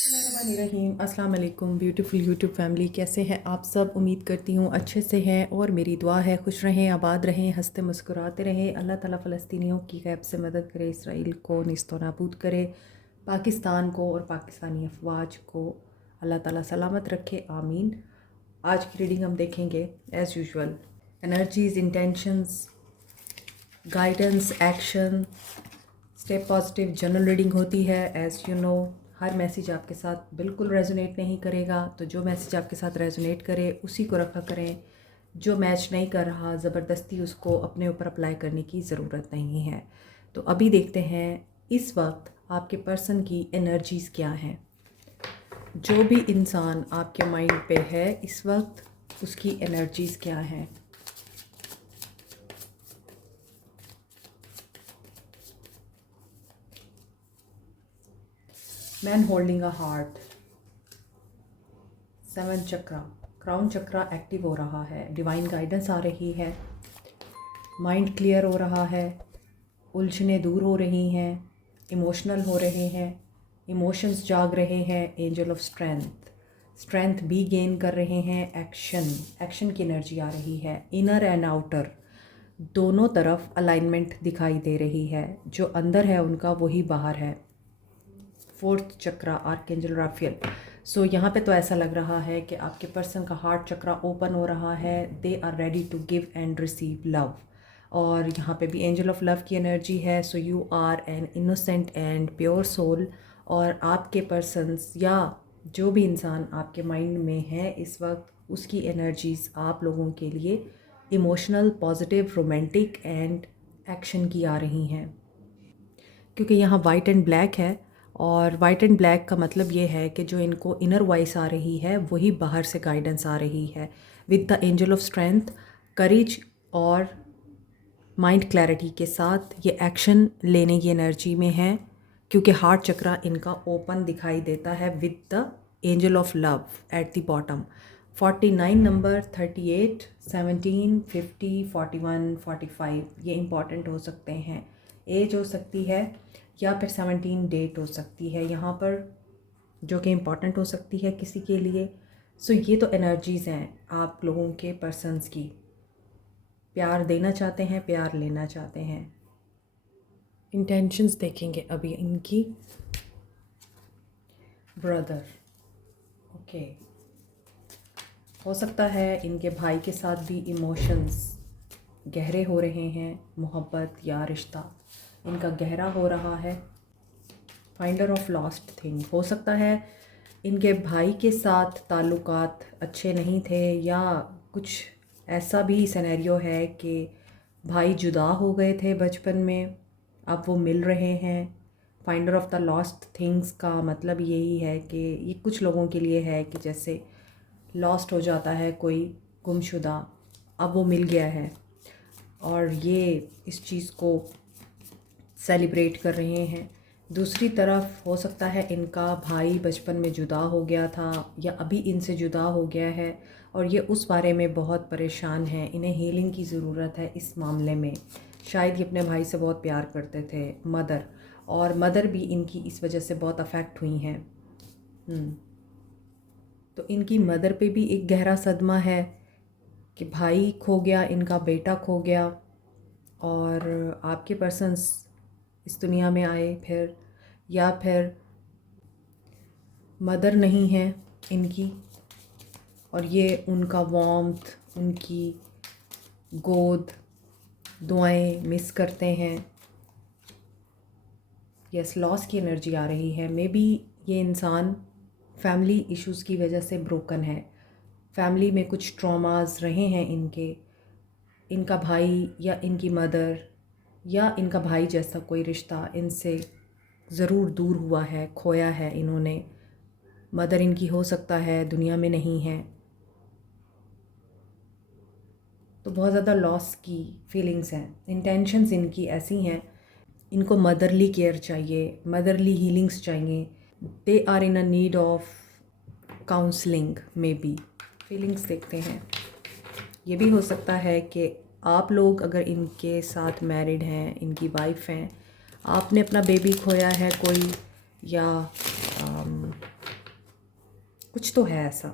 रहीम अस्सलाम वालेकुम beautiful YouTube family, कैसे हैं आप सब। उम्मीद करती हूँ अच्छे से हैं और मेरी दुआ है खुश रहें, आबाद रहें, हंसते मुस्कुराते रहें। अल्लाह ताला फ़लस्तीनियों की गैब से मदद करे, इसराइल को निस्तो नाबूद करे, पाकिस्तान को और पाकिस्तानी अफवाज को अल्लाह ताला सलामत रखे, आमीन। आज की रीडिंग हम देखेंगे as usual energies, intentions, guidance, action, step positive general reading होती है। As you know, her message आपके साथ बिल्कुल रेजोनेट नहीं करेगा, तो जो मैसेज आपके साथ रेजोनेट करे उसी को रखा करें। जो मैच नहीं कर रहा ज़बरदस्ती उसको अपने ऊपर अप्लाई करने की ज़रूरत नहीं है। तो अभी देखते हैं इस वक्त आपके पर्सन की एनर्जीज़ क्या हैं। जो भी इंसान आपके माइंड पे है इस वक्त, उसकी एनर्जीज़ क्या हैं। Man holding a heart, 7 chakra, crown chakra active हो रहा है, डिवाइन गाइडेंस आ रही है, माइंड क्लियर हो रहा है, उलझनें दूर हो रही हैं, इमोशनल हो रहे हैं, इमोशंस जाग रहे हैं, एंजल ऑफ स्ट्रेंथ, स्ट्रेंथ भी गेन कर रहे हैं, एक्शन की एनर्जी आ रही है, इनर एंड आउटर दोनों तरफ अलाइनमेंट दिखाई दे रही है। जो अंदर है उनका वही बाहर है। 4th चक्रा, आर्कएंजल राफेल। सो यहाँ पे तो ऐसा लग रहा है कि आपके पर्सन का हार्ट चक्रा ओपन हो रहा है, they are ready to give and receive love. और यहाँ पे भी एंजल ऑफ लव की एनर्जी है। So you are an innocent and pure soul. और आपके पर्सन्स या जो भी इंसान आपके माइंड में है इस वक्त, उसकी एनर्जीज़ आप लोगों के लिए emotional, positive, romantic and action की आ रही हैं। क्योंकि यहाँ वाइट एंड ब्लैक है, और वाइट एंड ब्लैक का मतलब ये है कि जो इनको इनर वॉइस आ रही है वही बाहर से गाइडेंस आ रही है, with the angel of strength, courage और माइंड क्लैरिटी के साथ ये एक्शन लेने की एनर्जी में है। क्योंकि हार्ट चक्रा इनका ओपन दिखाई देता है with the angel of love at the bottom. 49 number, 38, 17, 50, 41, 45 ये इम्पॉर्टेंट हो सकते हैं। एज हो सकती है या फिर 17 डेट हो सकती है यहाँ पर, जो कि इम्पॉर्टेंट हो सकती है किसी के लिए। सो ये तो एनर्जीज़ हैं आप लोगों के पर्सन्स की। प्यार देना चाहते हैं, प्यार लेना चाहते हैं। इंटेंशंस देखेंगे अभी इनकी। ब्रदर, ओके, हो सकता है इनके भाई के साथ भी इमोशंस गहरे हो रहे हैं, मोहब्बत या रिश्ता इनका गहरा हो रहा है। फाइंडर ऑफ लॉस्ट थिंग, हो सकता है इनके भाई के साथ ताल्लुकात अच्छे नहीं थे, या कुछ ऐसा भी सिनेरियो है कि भाई जुदा हो गए थे बचपन में, अब वो मिल रहे हैं। Finder of the lost things का मतलब यही है कि ये कुछ लोगों के लिए है कि जैसे लॉस्ट हो जाता है कोई, गुमशुदा, अब वो मिल गया है और ये इस चीज़ को सेलिब्रेट कर रहे हैं। दूसरी तरफ हो सकता है इनका भाई बचपन में जुदा हो गया था या अभी इनसे जुदा हो गया है और ये उस बारे में बहुत परेशान हैं, इन्हें हीलिंग की ज़रूरत है इस मामले में। शायद ये अपने भाई से बहुत प्यार करते थे, मदर, और मदर भी इनकी इस वजह से बहुत अफेक्ट हुई हैं। तो इनकी मदर पे भी एक गहरा सदमा है कि भाई खो गया, इनका बेटा खो गया, और आपके पर्सन्स इस दुनिया में आए फिर, या फिर मदर नहीं है इनकी और ये उनका वार्मथ, उनकी गोद, दुआएं मिस करते हैं। यस, लॉस की एनर्जी आ रही है। मे बी ये इंसान फैमिली इश्यूज़ की वजह से ब्रोकन है, फैमिली में कुछ ट्रॉमास रहे हैं इनके। इनका भाई या इनकी मदर या इनका भाई जैसा कोई रिश्ता इनसे ज़रूर दूर हुआ है, खोया है इन्होंने। मदर इनकी हो सकता है दुनिया में नहीं है, तो बहुत ज़्यादा लॉस की फीलिंग्स हैं। इंटेंशंस इनकी ऐसी हैं, इनको मदरली केयर चाहिए, मदरली हीलिंग्स चाहिए। They are in a need of counselling maybe. Feelings देखते हैं। ये भी हो सकता है कि आप लोग अगर इनके साथ मैरिड हैं, इनकी वाइफ हैं, आपने अपना बेबी खोया है कोई, या कुछ तो है ऐसा।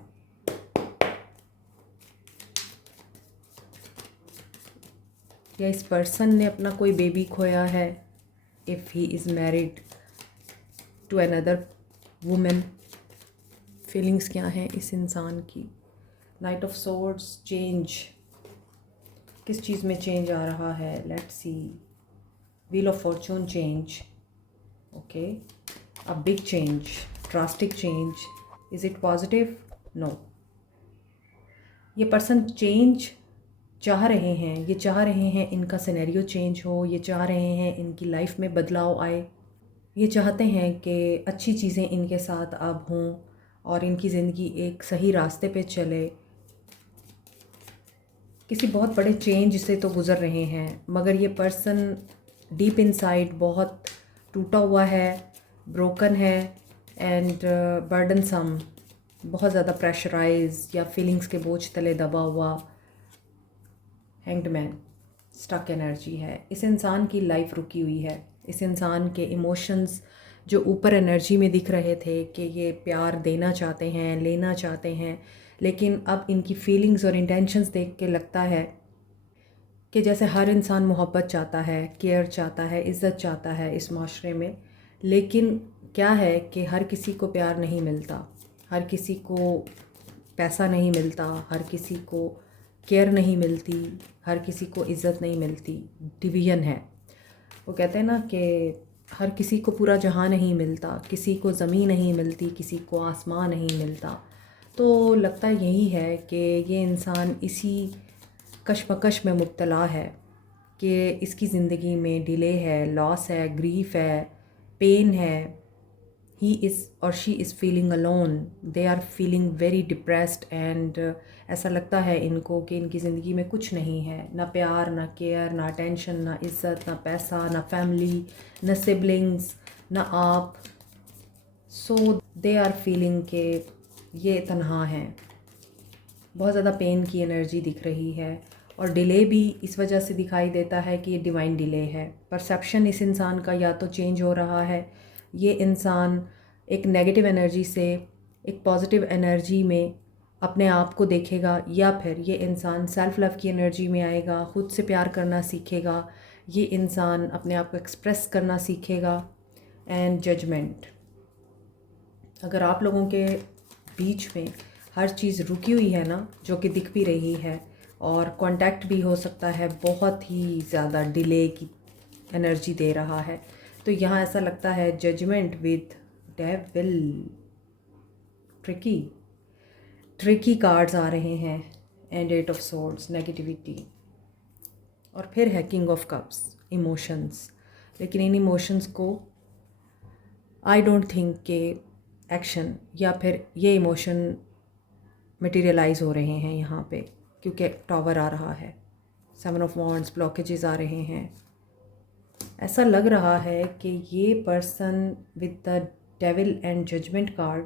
या इस पर्सन ने अपना कोई बेबी खोया है, if he is married to another women. Feelings क्या हैं इस इंसान की? नाइट ऑफ सोर्ड्स, चेंज, किस चीज़ में चेंज आ रहा है? Let's see. Wheel of fortune, change, okay, a big change, drastic change. Is it positive? No. ये पर्सन चेंज चाह रहे हैं, ये चाह रहे हैं इनका सिनेरियो चेंज हो, ये चाह रहे हैं इनकी लाइफ में बदलाव आए, ये चाहते हैं कि अच्छी चीज़ें इनके साथ अब हों और इनकी ज़िंदगी एक सही रास्ते पे चले। किसी बहुत बड़े चेंज से तो गुज़र रहे हैं, मगर ये पर्सन डीप इनसाइड बहुत टूटा हुआ है, ब्रोकन है एंड बर्डनसम, बहुत ज़्यादा प्रेशराइज या फीलिंग्स के बोझ तले दबा हुआ। हैंग्ड मैन, स्टक एनर्जी है। इस इंसान की लाइफ रुकी हुई है। इस इंसान के इमोशंस जो ऊपर एनर्जी में दिख रहे थे कि ये प्यार देना चाहते हैं, लेना चाहते हैं, लेकिन अब इनकी फीलिंग्स और इंटेंशंस देख के लगता है कि जैसे हर इंसान मोहब्बत चाहता है, केयर चाहता है, इज़्ज़त चाहता है इस माशरे में, लेकिन क्या है कि हर किसी को प्यार नहीं मिलता, हर किसी को पैसा नहीं मिलता, हर किसी को केयर नहीं मिलती, हर किसी को इज़्ज़त नहीं मिलती। डिवीज़न है। वो कहते हैं ना कि हर किसी को पूरा जहां नहीं मिलता, किसी को ज़मीन नहीं मिलती, किसी को आसमान नहीं मिलता। तो लगता यही है कि ये इंसान इसी कशमकश में मुब्तला है कि इसकी ज़िंदगी में डिले है, लॉस है, ग्रीफ है, पेन है। he is or she is feeling alone, they are feeling very depressed and ऐसा लगता है इनको कि इनकी ज़िंदगी में कुछ नहीं है, ना प्यार, ना केयर, ना टेंशन, ना इज़्ज़त, ना पैसा, ना फैमिली, ना सिबलिंग्स, ना आप। सो दे आर फीलिंग के ये तन्हा हैं। बहुत ज़्यादा पेन की एनर्जी दिख रही है और डिले भी इस वजह से दिखाई देता है कि ये डिवाइन डिले है। परसेप्शन इस इंसान का या तो चेंज हो रहा है, ये इंसान एक नेगेटिव एनर्जी से एक पॉजिटिव एनर्जी में अपने आप को देखेगा, या फिर ये इंसान सेल्फ लव की एनर्जी में आएगा, ख़ुद से प्यार करना सीखेगा, ये इंसान अपने आप को एक्सप्रेस करना सीखेगा। एंड जजमेंट, अगर आप लोगों के बीच में हर चीज़ रुकी हुई है ना, जो कि दिख भी रही है, और कांटेक्ट भी हो सकता है बहुत ही ज़्यादा डिले की एनर्जी दे रहा है, तो यहाँ ऐसा लगता है judgment with devil. Tricky cards आ रहे हैं and eight of swords, negativity, और फिर है किंग ऑफ कप्स, इमोशंस। लेकिन इन इमोशंस को आई डोंट थिंक के एक्शन या फिर ये इमोशन मटेरियलाइज हो रहे हैं यहाँ पे, क्योंकि टावर आ रहा है, 7 ऑफ वॉन्ड्स, ब्लॉकेजेस आ रहे हैं। ऐसा लग रहा है कि ये person with the devil and judgement card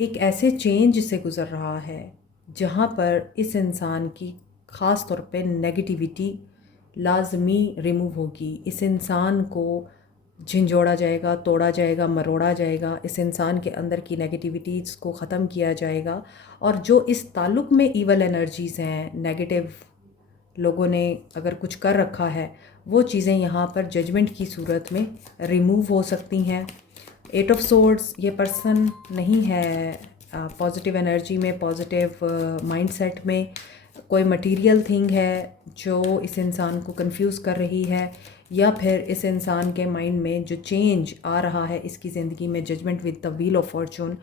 एक ऐसे चेंज से गुज़र रहा है जहाँ पर इस इंसान की ख़ास तौर पे नेगेटिविटी लाजमी रिमूव होगी। इस इंसान को झिंझोड़ा जाएगा, तोड़ा जाएगा, मरोड़ा जाएगा। इस इंसान के अंदर की नेगेटिविटीज़ को ख़त्म किया जाएगा, और जो इस ताल्लुक़ में ईवल एनर्जीज़ हैं, नेगेटिव लोगों ने अगर कुछ कर रखा है, वो चीज़ें यहाँ पर जजमेंट की सूरत में रिमूव हो सकती हैं। 8 ऑफ सोर्ड्स, ये पर्सन नहीं है पॉजिटिव एनर्जी में, पॉजिटिव माइंडसेट में। कोई मटेरियल थिंग है जो इस इंसान को कंफ्यूज कर रही है, या फिर इस इंसान के माइंड में जो चेंज आ रहा है इसकी ज़िंदगी में, judgement with the wheel of fortune,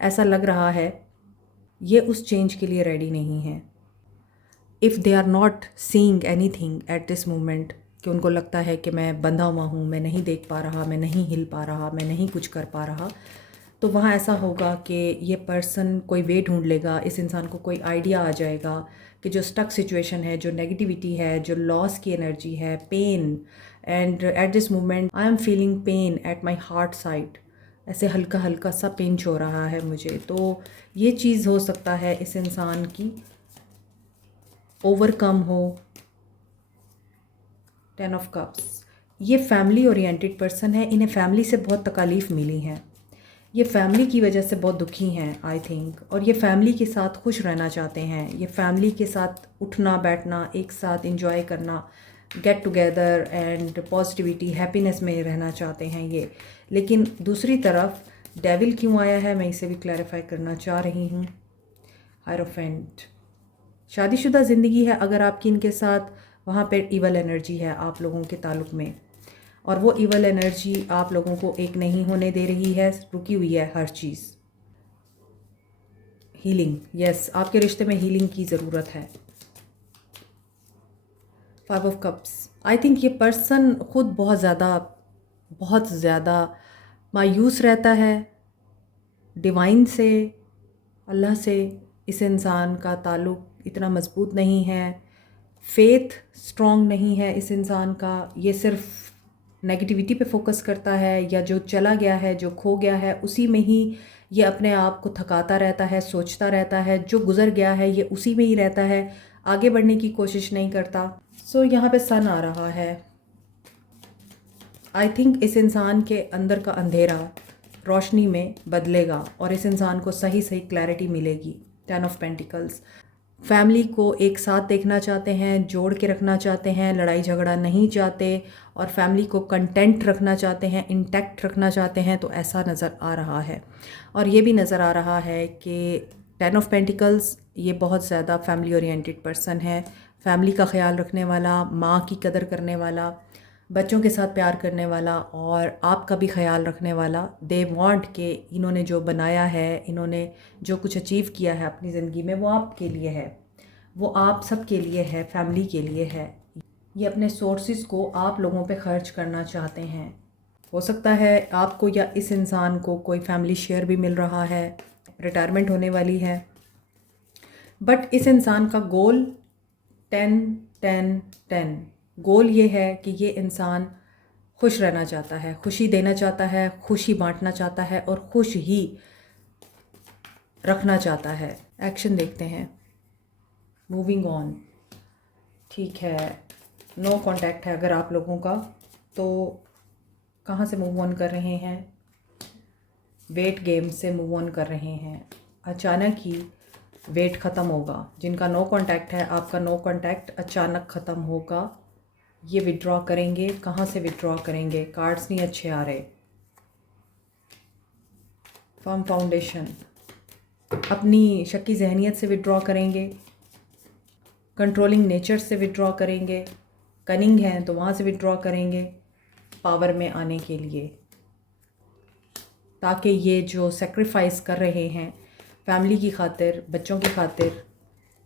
ऐसा लग रहा है ये उस चेंज के लिए रेडी नहीं है। If they are not seeing anything at this moment, कि उनको लगता है कि मैं बंधा हुआ हूँ, मैं नहीं देख पा रहा, मैं नहीं हिल पा रहा, मैं नहीं कुछ कर पा रहा, तो वहाँ ऐसा होगा कि ये पर्सन कोई वे ढूंढ लेगा, इस इंसान को कोई आइडिया आ जाएगा कि जो स्टक सिचुएशन है, जो नेगेटिविटी है, जो लॉस की एनर्जी है, pain, and at this moment I am feeling pain at my heart side, ऐसे हल्का हल्का सा पिंच हो रहा है मुझे। तो ये चीज़ हो सकता है इस इंसान की ओवरकम हो। 10 ऑफ कप्स, ये फैमिली ओरिएंटेड पर्सन है, इन्हें फैमिली से बहुत तकालीफ मिली हैं, ये फैमिली की वजह से बहुत दुखी हैं आई थिंक, और ये फैमिली के साथ खुश रहना चाहते हैं। ये फैमिली के साथ उठना बैठना, एक साथ इंजॉय करना, get together and positivity, happiness में रहना चाहते हैं ये। लेकिन दूसरी तरफ डेविल क्यों आया है, मैं इसे भी क्लैरिफाई करना चाह रही हूँ। हायरोफेंट, शादीशुदा ज़िंदगी है अगर आपकी इनके साथ, वहाँ पे इवल एनर्जी है आप लोगों के ताल्लुक़ में, और वो इवल एनर्जी आप लोगों को एक नहीं होने दे रही है, रुकी हुई है हर चीज़। हीलिंग, यस, आपके रिश्ते में हीलिंग की ज़रूरत है। 5 ऑफ कप्स, आई थिंक ये पर्सन ख़ुद बहुत ज़्यादा मायूस रहता है डिवाइन से, अल्लाह से। इस इंसान का ताल्लुक़ इतना मज़बूत नहीं है, फेथ स्ट्रॉन्ग नहीं है इस इंसान का। ये सिर्फ नेगेटिविटी पे फोकस करता है, या जो चला गया है, जो खो गया है, उसी में ही ये अपने आप को थकाता रहता है, सोचता रहता है। जो गुज़र गया है ये उसी में ही रहता है, आगे बढ़ने की कोशिश नहीं करता। सो यहाँ पे सन आ रहा है। आई थिंक इस इंसान के अंदर का अंधेरा रोशनी में बदलेगा और इस इंसान को सही सही क्लैरिटी मिलेगी। 10 ऑफ पेंटिकल्स, फैमिली को एक साथ देखना चाहते हैं, जोड़ के रखना चाहते हैं, लड़ाई झगड़ा नहीं चाहते, और फैमिली को कंटेंट रखना चाहते हैं, इंटैक्ट रखना चाहते हैं। तो ऐसा नज़र आ रहा है। और ये भी नज़र आ रहा है कि 10 ऑफ पेंटिकल्स ये बहुत ज़्यादा फैमिली ओरिएंटेड पर्सन है, फैमिली का ख्याल रखने वाला, माँ की कदर करने वाला, बच्चों के साथ प्यार करने वाला, और आपका भी ख्याल रखने वाला। दे वांट के इन्होंने जो बनाया है, इन्होंने जो कुछ अचीव किया है अपनी ज़िंदगी में, वो आपके लिए है, वो आप सब के लिए है, फैमिली के लिए है। ये अपने सोर्सेज को आप लोगों पे ख़र्च करना चाहते हैं। हो सकता है आपको या इस इंसान को कोई फैमिली शेयर भी मिल रहा है, रिटायरमेंट होने वाली है। बट इस इंसान का गोल 10 10 10, गोल ये है कि ये इंसान खुश रहना चाहता है, खुशी देना चाहता है, खुशी बांटना चाहता है, और खुश ही रखना चाहता है। एक्शन देखते हैं। मूविंग ऑन, ठीक है, नो कांटेक्ट है अगर आप लोगों का, तो कहाँ से मूव ऑन कर रहे हैं? वेट गेम से मूव ऑन कर रहे हैं। अचानक ही वेट ख़त्म होगा। जिनका नो कांटेक्ट है, आपका नो कांटेक्ट अचानक ख़त्म होगा। ये विड्रॉ करेंगे। कहाँ से विड्रॉ करेंगे? कार्ड्स नहीं अच्छे आ रहे। फर्म फाउंडेशन, अपनी शक्की जहनियत से विड्रॉ करेंगे, कंट्रोलिंग नेचर से विड्रॉ करेंगे, कनिंग हैं तो वहाँ से विड्रॉ करेंगे पावर में आने के लिए, ताकि ये जो सेक्रीफाइस कर रहे हैं फैमिली की खातिर, बच्चों की खातिर,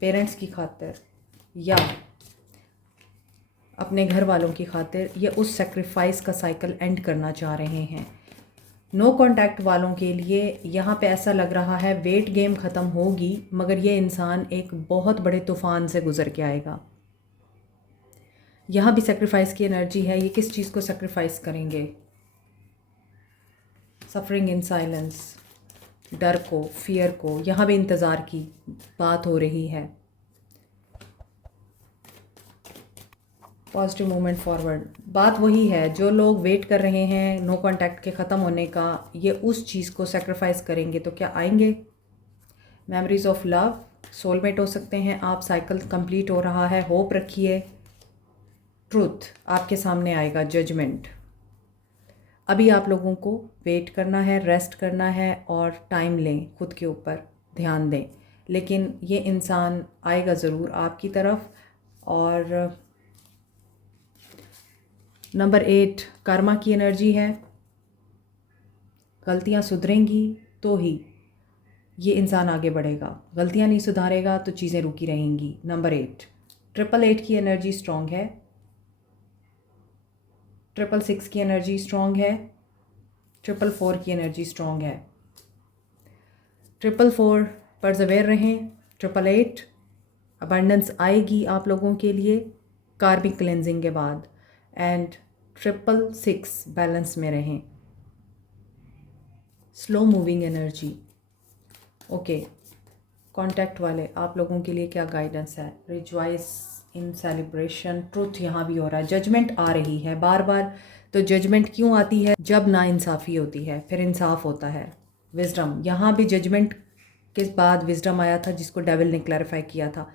पेरेंट्स की खातिर, या अपने घर वालों की खातिर, ये उस सेक्रीफाइस का साइकिल एंड करना चाह रहे हैं। नो कांटेक्ट वालों के लिए यहाँ पे ऐसा लग रहा है वेट गेम ख़त्म होगी, मगर ये इंसान एक बहुत बड़े तूफ़ान से गुज़र के आएगा। यहाँ भी सेक्रीफाइस की एनर्जी है। ये किस चीज़ को सेक्रीफाइस करेंगे? सफरिंग इन साइलेंस, डर को, फियर को। यहाँ भी इंतज़ार की बात हो रही है। पॉजिटिव मूवमेंट फॉरवर्ड, बात वही है, जो लोग वेट कर रहे हैं नो कांटेक्ट के ख़त्म होने का, ये उस चीज़ को सेक्रीफाइस करेंगे तो क्या आएंगे? मेमोरीज ऑफ लव, सोलमेट हो सकते हैं आप, साइकिल कंप्लीट हो रहा है, होप रखिए। ट्रूथ आपके सामने आएगा, जजमेंट। अभी आप लोगों को वेट करना है, रेस्ट करना है, और टाइम लें, खुद के ऊपर ध्यान दें। लेकिन ये इंसान आएगा ज़रूर आपकी तरफ। और नंबर 8 कर्मा की एनर्जी है। गलतियां सुधरेंगी तो ही ये इंसान आगे बढ़ेगा, गलतियां नहीं सुधारेगा तो चीज़ें रुकी रहेंगी। नंबर 8, 888 की एनर्जी स्ट्रॉन्ग है, 666 की एनर्जी स्ट्रॉन्ग है, 444 की एनर्जी स्ट्रॉन्ग है। 444 परसेवेयर रहें। 888 अबंडेंस आएगी आप लोगों के लिए कार्मिक क्लेंजिंग के बाद। एंड 666 बैलेंस में रहें। Slow moving energy. Okay, contact वाले आप लोगों के लिए क्या गाइडेंस है? रिजॉइस इन सेलिब्रेशन, ट्रुथ यहाँ भी हो रहा है। जजमेंट आ रही है बार बार। तो जजमेंट क्यों आती है? जब नाइंसाफ़ी होती है फिर इंसाफ होता है। विजडम, यहाँ भी जजमेंट के बाद विजडम आया था जिसको डेविल ने क्लैरिफाई किया था,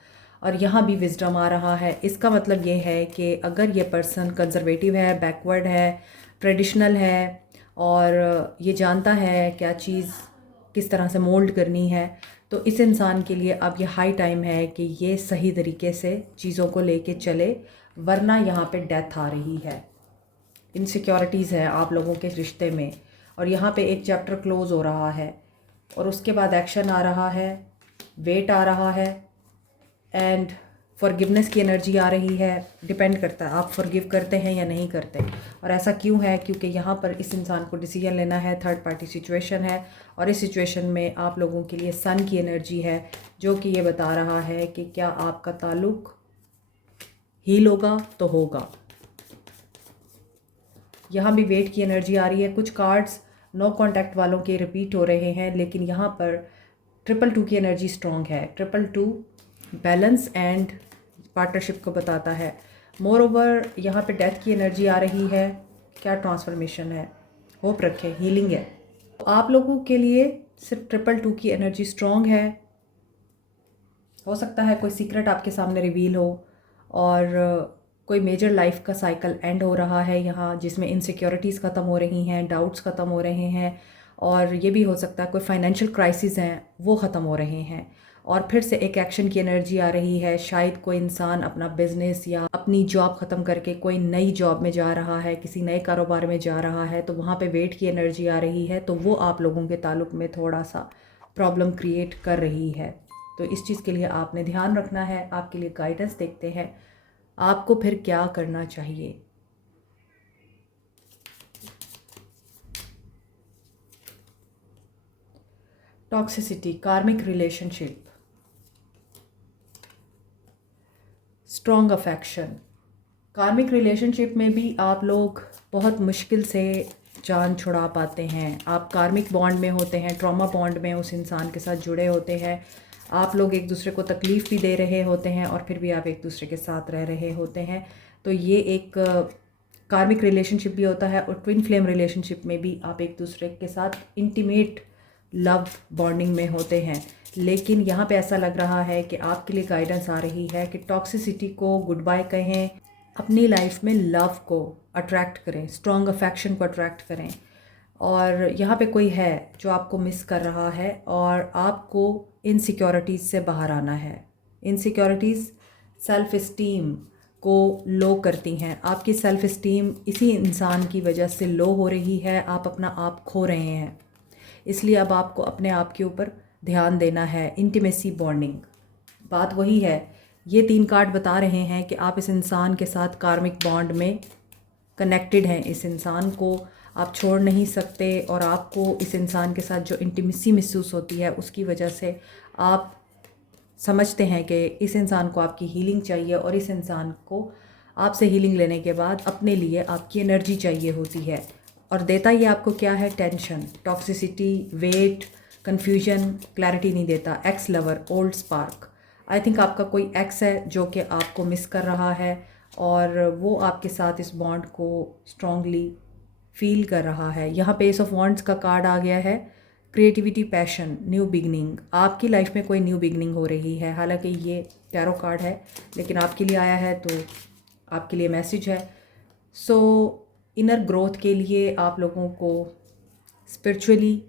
और यहाँ भी विजडम आ रहा है। इसका मतलब ये है कि अगर ये पर्सन कंजर्वेटिव है, बैकवर्ड है, ट्रेडिशनल है और ये जानता है क्या चीज़ किस तरह से मोल्ड करनी है, तो इस इंसान के लिए अब ये हाई टाइम है कि ये सही तरीके से चीज़ों को लेके चले, वरना यहाँ पे डेथ आ रही है। इनसिक्योरिटीज़ है आप लोगों के रिश्ते में, और यहाँ पे एक चैप्टर क्लोज हो रहा है और उसके बाद एक्शन आ रहा है, वेट आ रहा है एंड फॉरगिवनेस की एनर्जी आ रही है। डिपेंड करता है आप फॉरगिव करते हैं या नहीं करते। और ऐसा क्यों है? क्योंकि यहाँ पर इस इंसान को डिसीजन लेना है, थर्ड पार्टी सिचुएशन है, और इस सिचुएशन में आप लोगों के लिए सन की एनर्जी है जो कि ये बता रहा है कि क्या आपका ताल्लुक हील होगा तो होगा। यहाँ भी वेट की एनर्जी आ रही है। कुछ कार्ड्स नो कॉन्टैक्ट वालों के रिपीट हो रहे हैं, लेकिन यहाँ पर 222 की एनर्जी स्ट्रॉन्ग है। 222 बैलेंस एंड पार्टनरशिप को बताता है। मोर ओवर यहाँ पे डेथ की एनर्जी आ रही है। क्या ट्रांसफॉर्मेशन है, होप रखें, हीलिंग है। तो आप लोगों के लिए सिर्फ 222 की एनर्जी स्ट्रॉन्ग है। हो सकता है कोई सीक्रेट आपके सामने रिवील हो और कोई मेजर लाइफ का साइकिल एंड हो रहा है यहाँ, जिसमें इनसिक्योरिटीज़ ख़त्म हो रही हैं, डाउट्स ख़त्म हो रहे हैं, और ये भी हो सकता है कोई फाइनेंशियल क्राइसिस हैं वो ख़त्म हो रहे हैं, और फिर से एक एक्शन की एनर्जी आ रही है। शायद कोई इंसान अपना बिजनेस या अपनी जॉब ख़त्म करके कोई नई जॉब में जा रहा है, किसी नए कारोबार में जा रहा है, तो वहाँ पे वेट की एनर्जी आ रही है, तो वो आप लोगों के ताल्लुक में थोड़ा सा प्रॉब्लम क्रिएट कर रही है। तो इस चीज़ के लिए आपने ध्यान रखना है। आपके लिए गाइडेंस देखते हैं, आपको फिर क्या करना चाहिए। टॉक्सिसिटी, कार्मिक रिलेशनशिप, स्ट्रॉन्ग अफेक्शन। कार्मिक रिलेशनशिप में भी आप लोग बहुत मुश्किल से जान छुड़ा पाते हैं। आप कार्मिक बॉन्ड में होते हैं, ट्रॉमा बॉन्ड में उस इंसान के साथ जुड़े होते हैं। आप लोग एक दूसरे को तकलीफ़ भी दे रहे होते हैं और फिर भी आप एक दूसरे के साथ रह रहे होते हैं। तो ये एक कार्मिक रिलेशनशिप भी होता है। और ट्विन फ्लेम रिलेशनशिप में भी आप एक दूसरे के साथ इंटीमेट लव बॉन्डिंग में होते हैं। लेकिन यहाँ पे ऐसा लग रहा है कि आपके लिए गाइडेंस आ रही है कि टॉक्सिसिटी को गुड बाय कहें, अपनी लाइफ में लव को अट्रैक्ट करें, स्ट्रॉन्ग अफेक्शन को अट्रैक्ट करें। और यहाँ पे कोई है जो आपको मिस कर रहा है और आपको इनसिक्योरिटीज़ से बाहर आना है। इनसिक्योरिटीज़ सेल्फ़ इस्टीम को लो करती हैं। आपकी सेल्फ़ इस्टीम इसी इंसान की वजह से लो हो रही है, आप अपना आप खो रहे हैं। इसलिए अब आपको अपने आप के ऊपर ध्यान देना है। इंटीमेसी बॉन्डिंग, बात वही है। ये 3 कार्ड बता रहे हैं कि आप इस इंसान के साथ कार्मिक बॉन्ड में कनेक्टेड हैं। इस इंसान को आप छोड़ नहीं सकते, और आपको इस इंसान के साथ जो इंटीमेसी महसूस होती है उसकी वजह से आप समझते हैं कि इस इंसान को आपकी हीलिंग चाहिए, और इस इंसान को आपसे हीलिंग लेने के बाद अपने लिए आपकी एनर्जी चाहिए होती है। और देता ये आपको क्या है? Tension, toxicity, weight, confusion, clarity नहीं देता। Ex lover, old spark. I think आपका कोई एक्स है जो कि आपको मिस कर रहा है और वो आपके साथ इस बॉन्ड को स्ट्रॉन्गली फील कर रहा है। यहाँ पे एस ऑफ वॉन्ड्स का कार्ड आ गया है। Creativity, passion, new beginning. आपकी लाइफ में कोई न्यू बिगनिंग हो रही है। हालांकि ये टैरो कार्ड है, लेकिन आपके लिए आया है तो आपके लिए मैसेज है। सो इनर ग्रोथ के लिए आप लोगों को स्पिरिचुअली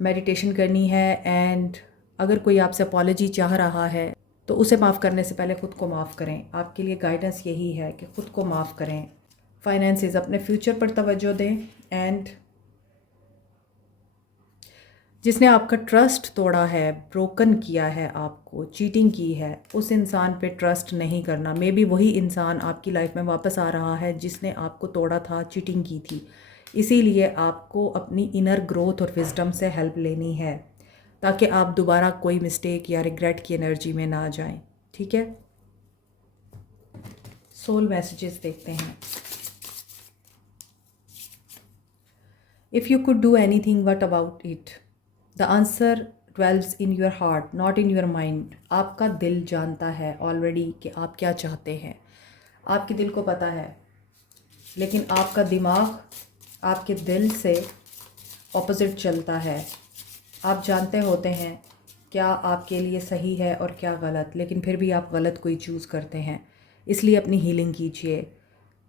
मेडिटेशन करनी है, एंड अगर कोई आपसे अपॉलॉजी चाह रहा है तो उसे माफ़ करने से पहले ख़ुद को माफ़ करें। आपके लिए गाइडेंस यही है कि ख़ुद को माफ़ करें। फाइनेंसेस, अपने फ्यूचर पर तवज्जो दें, एंड जिसने आपका ट्रस्ट तोड़ा है, ब्रोकन किया है, आपको चीटिंग की है, उस इंसान पे ट्रस्ट नहीं करना। मे बी वही इंसान आपकी लाइफ में वापस आ रहा है जिसने आपको तोड़ा था, चीटिंग की थी। इसीलिए आपको अपनी इनर ग्रोथ और विजडम से हेल्प लेनी है ताकि आप दोबारा कोई मिस्टेक या रिग्रेट की एनर्जी में ना जाएं। ठीक है, सोल मैसेजेस देखते हैं। If you could do anything, what about it? The answer dwells in your heart, not in your mind. आपका दिल जानता है ऑलरेडी कि आप क्या चाहते हैं। आपके दिल को पता है, लेकिन आपका दिमाग आपके दिल से ऑपोजिट चलता है। आप जानते होते हैं क्या आपके लिए सही है और क्या गलत, लेकिन फिर भी आप गलत कोई चूज़ करते हैं। इसलिए अपनी हीलिंग कीजिए।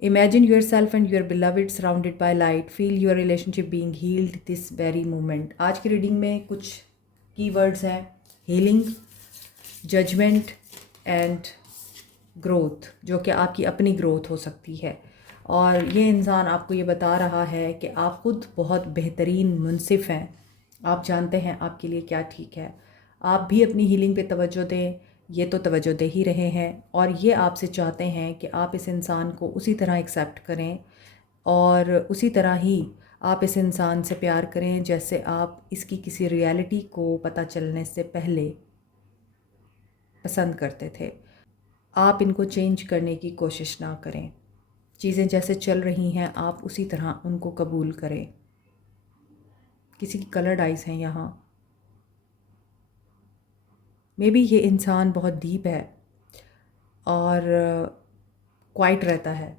Imagine yourself and your beloved surrounded by light, feel your relationship being healed this very moment. आज की रीडिंग में कुछ कीवर्ड्स हैं: हीलिंग, जजमेंट एंड ग्रोथ, जो कि आपकी अपनी ग्रोथ हो सकती है। और ये इंसान आपको ये बता रहा है कि आप खुद बहुत बेहतरीन मुनसिफ हैं, आप जानते हैं आपके लिए क्या ठीक है। आप भी अपनी हीलिंग पे तवज्जो दें, ये तो तवज्जो दे ही रहे हैं, और ये आपसे चाहते हैं कि आप इस इंसान को उसी तरह एक्सेप्ट करें और उसी तरह ही आप इस इंसान से प्यार करें जैसे आप इसकी किसी रियलिटी को पता चलने से पहले पसंद करते थे। आप इनको चेंज करने की कोशिश ना करें। चीज़ें जैसे चल रही हैं आप उसी तरह उनको कबूल करें। किसी की कलर्ड आइज़ हैं यहाँ। मे बी ये इंसान बहुत डीप है और क्वाइट रहता है।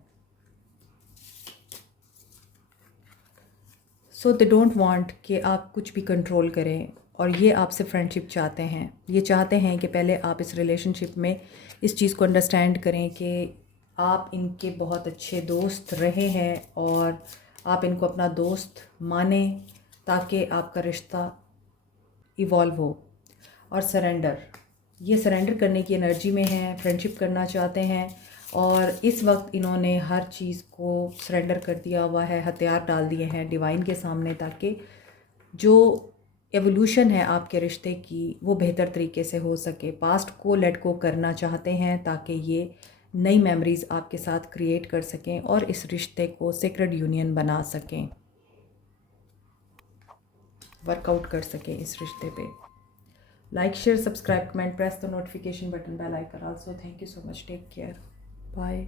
सो दे डोंट वांट कि आप कुछ भी कंट्रोल करें, और ये आपसे फ्रेंडशिप चाहते हैं। ये चाहते हैं कि पहले आप इस रिलेशनशिप में इस चीज़ को अंडरस्टैंड करें कि आप इनके बहुत अच्छे दोस्त रहे हैं और आप इनको अपना दोस्त माने ताकि आपका रिश्ता इवॉल्व हो। और सरेंडर, ये सरेंडर करने की एनर्जी में है, फ्रेंडशिप करना चाहते हैं, और इस वक्त इन्होंने हर चीज़ को सरेंडर कर दिया हुआ है, हथियार डाल दिए हैं डिवाइन के सामने, ताकि जो एवोल्यूशन है आपके रिश्ते की वो बेहतर तरीके से हो सके। पास्ट को लेट गो करना चाहते हैं ताकि ये नई मेमोरीज़ आपके साथ क्रिएट कर सकें और इस रिश्ते को सेक्रेड यूनियन बना सकें, वर्कआउट कर सकें इस रिश्ते पे। Like, share, subscribe, comment, press the notification button, bell icon also. Thank you so much. Take care. Bye.